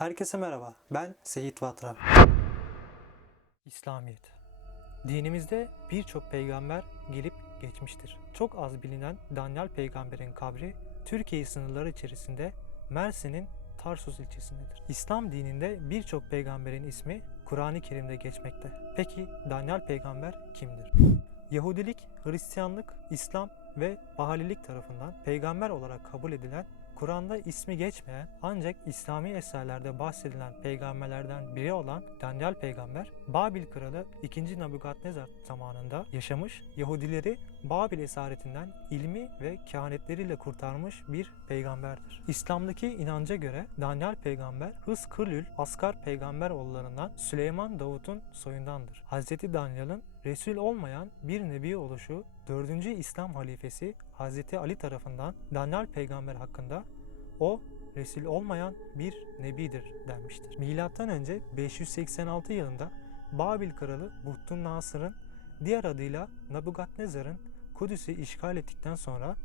Herkese merhaba, ben Seyit Vatra. İslamiyet Dinimizde birçok peygamber gelip geçmiştir. Çok az bilinen Danyal peygamberin kabri Türkiye sınırları içerisinde Mersin'in Tarsus ilçesindedir. İslam dininde birçok peygamberin ismi Kur'an-ı Kerim'de geçmekte. Peki Danyal peygamber kimdir? Yahudilik, Hristiyanlık, İslam ve Bahalilik tarafından peygamber olarak kabul edilen Kur'an'da ismi geçmeyen ancak İslami eserlerde bahsedilen peygamberlerden biri olan Daniel peygamber Babil kralı 2. Nabukadnezar zamanında yaşamış Yahudileri Babil esaretinden ilmi ve kehanetleriyle kurtarmış bir peygamberdir. İslam'daki inanca göre Daniel peygamber Hız Kırlül Askar peygamber oğullarından Süleyman Davut'un soyundandır. Hz. Daniel'ın Resul olmayan bir nebi oluşu 4. İslam halifesi Hz. Ali tarafından Daniel peygamber hakkında o Resul olmayan bir nebidir denmiştir. Milattan önce 586 yılında Babil kralı Buhtun Nasır'ın diğer adıyla Nabukadnezar'ın Kudüs'ü işgal ettikten sonra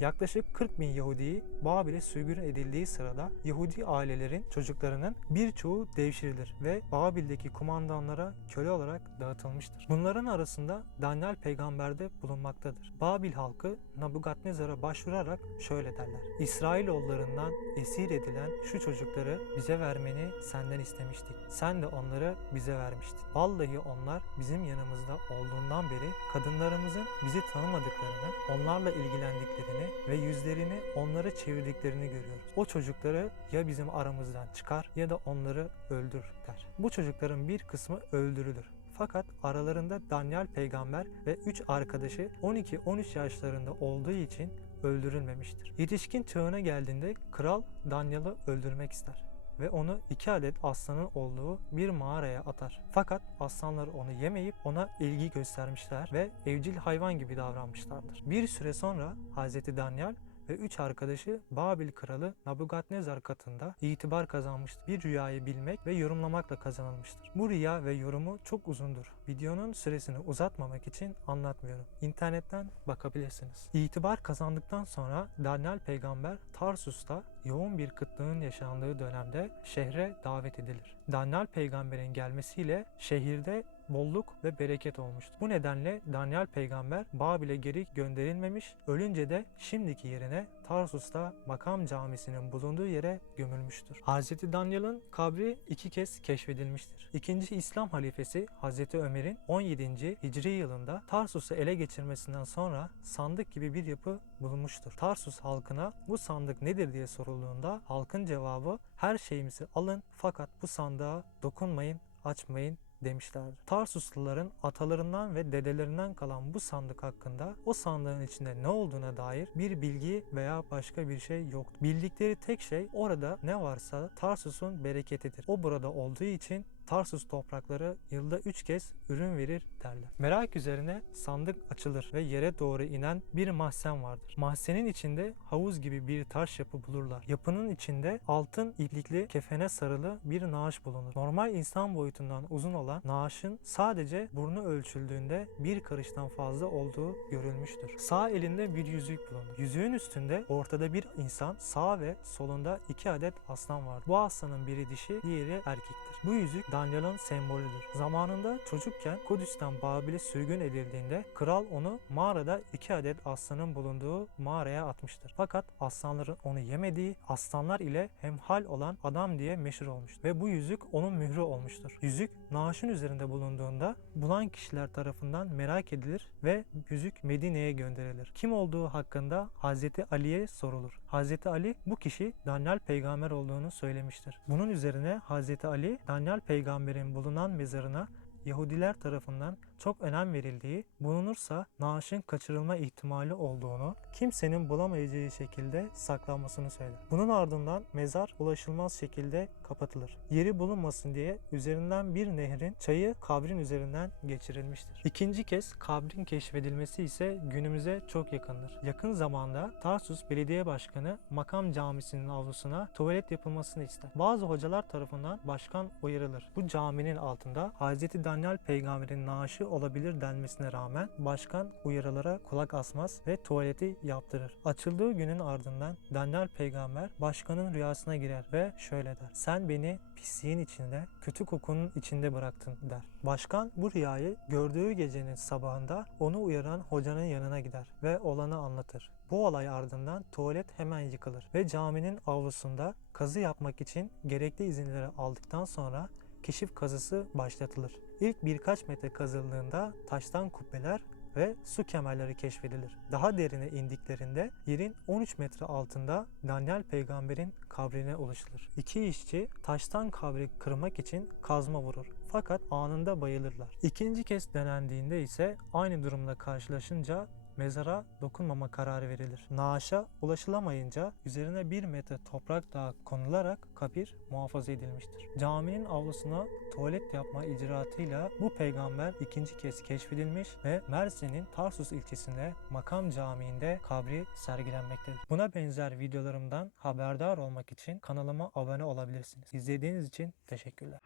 yaklaşık 40 bin Yahudi'yi Babil'e sürgün edildiği sırada Yahudi ailelerin çocuklarının birçoğu devşirilir ve Babil'deki kumandanlara köle olarak dağıtılmıştır. Bunların arasında Daniel peygamber de bulunmaktadır. Babil halkı Nabukadnezar'a başvurarak şöyle derler. İsrailoğullarından esir edilen şu çocukları bize vermeni senden istemiştik. Sen de onları bize vermiştin. Vallahi onlar bizim yanımızda olduğundan beri kadınlarımızın bizi tanımadıklarını, onlarla ilgilendiklerini ve yüzlerini onlara çevirdiklerini görüyoruz. O çocukları ya bizim aramızdan çıkar ya da onları öldür der. Bu çocukların bir kısmı öldürülür. Fakat aralarında Daniel peygamber ve 3 arkadaşı 12-13 yaşlarında olduğu için öldürülmemiştir. Yetişkin çağına geldiğinde kral Daniel'ı öldürmek ister ve onu iki adet aslanın olduğu bir mağaraya atar. Fakat aslanlar onu yemeyip ona ilgi göstermişler ve evcil hayvan gibi davranmışlardır. Bir süre sonra Hazreti Daniel ve üç arkadaşı Babil kralı Nabukadnezar katında itibar kazanmıştır. Bir rüyayı bilmek ve yorumlamakla kazanılmıştır. Bu rüya ve yorumu çok uzundur. Videonun süresini uzatmamak için anlatmıyorum. İnternetten bakabilirsiniz. İtibar kazandıktan sonra Daniel peygamber Tarsus'ta yoğun bir kıtlığın yaşandığı dönemde şehre davet edilir. Daniel peygamberin gelmesiyle şehirde bolluk ve bereket olmuştu. Bu nedenle Daniel peygamber Babil'e geri gönderilmemiş, ölünce de şimdiki yerine Tarsus'ta makam camisinin bulunduğu yere gömülmüştür. Hz. Daniel'ın kabri iki kez keşfedilmiştir. İkinci İslam halifesi Hz. Ömer'in 17. Hicri yılında Tarsus'u ele geçirmesinden sonra sandık gibi bir yapı bulunmuştur. Tarsus halkına bu sandık nedir diye sorulduğunda halkın cevabı her şeyimizi alın fakat bu sandığa dokunmayın, açmayın demişlerdi. Tarsusluların atalarından ve dedelerinden kalan bu sandık hakkında o sandığın içinde ne olduğuna dair bir bilgi veya başka bir şey yoktu. Bildikleri tek şey orada ne varsa Tarsus'un bereketidir. O burada olduğu için Tarsus toprakları yılda 3 kez ürün verir derler. Merak üzerine sandık açılır ve yere doğru inen bir mahzen vardır. Mahzenin içinde havuz gibi bir taş yapı bulurlar. Yapının içinde altın iplikli kefene sarılı bir naaş bulunur. Normal insan boyutundan uzun olan naaşın sadece burnu ölçüldüğünde bir karıştan fazla olduğu görülmüştür. Sağ elinde bir yüzük bulunur. Yüzüğün üstünde ortada bir insan, sağ ve solunda iki adet aslan vardır. Bu aslanın biri dişi, diğeri erkektir. Bu yüzük Daniel'ın sembolüdür. Zamanında çocukken Kudüs'ten Babil'e sürgün edildiğinde kral onu mağarada iki adet aslanın bulunduğu mağaraya atmıştır. Fakat aslanların onu yemediği, aslanlar ile hemhal olan adam diye meşhur olmuştur. Ve bu yüzük onun mührü olmuştur. Yüzük naaşın üzerinde bulunduğunda bulan kişiler tarafından merak edilir ve yüzük Medine'ye gönderilir. Kim olduğu hakkında Hazreti Ali'ye sorulur. Hazreti Ali bu kişi Daniel peygamber olduğunu söylemiştir. Bunun üzerine Hazreti Ali Daniel peygamberin bulunan mezarına Yahudiler tarafından çok önem verildiği, bulunursa naaşın kaçırılma ihtimali olduğunu, kimsenin bulamayacağı şekilde saklanmasını söyler. Bunun ardından mezar ulaşılmaz şekilde kapatılır. Yeri bulunmasın diye üzerinden bir nehrin çayı kabrin üzerinden geçirilmiştir. İkinci kez kabrin keşfedilmesi ise günümüze çok yakındır. Yakın zamanda Tarsus Belediye Başkanı makam camisinin avlusuna tuvalet yapılmasını ister. Bazı hocalar tarafından başkan uyarılır. Bu caminin altında Hz. Daniel peygamberin naaşı olabilir denmesine rağmen başkan uyarılara kulak asmaz ve tuvaleti yaptırır. Açıldığı günün ardından Daniel peygamber başkanın rüyasına girer ve şöyle der. Sen beni pisliğin içinde, kötü kokunun içinde bıraktın der. Başkan bu rüyayı gördüğü gecenin sabahında onu uyaran hocanın yanına gider ve olanı anlatır. Bu olay ardından tuvalet hemen yıkılır ve caminin avlusunda kazı yapmak için gerekli izinleri aldıktan sonra keşif kazısı başlatılır. İlk birkaç metre kazıldığında taştan kubbeler ve su kemerleri keşfedilir. Daha derine indiklerinde yerin 13 metre altında Daniel peygamberin kabrine ulaşılır. İki işçi taştan kabri kırmak için kazma vurur. Fakat anında bayılırlar. İkinci kez denendiğinde ise aynı durumla karşılaşınca mezara dokunmama kararı verilir. Naaşa ulaşılamayınca üzerine bir metre toprak daha konularak kabir muhafaza edilmiştir. Caminin avlusuna tuvalet yapma icraatıyla bu peygamber ikinci kez keşfedilmiş ve Mersin'in Tarsus ilçesinde Makam Camii'nde kabri sergilenmektedir. Buna benzer videolarımdan haberdar olmak için kanalıma abone olabilirsiniz. İzlediğiniz için teşekkürler.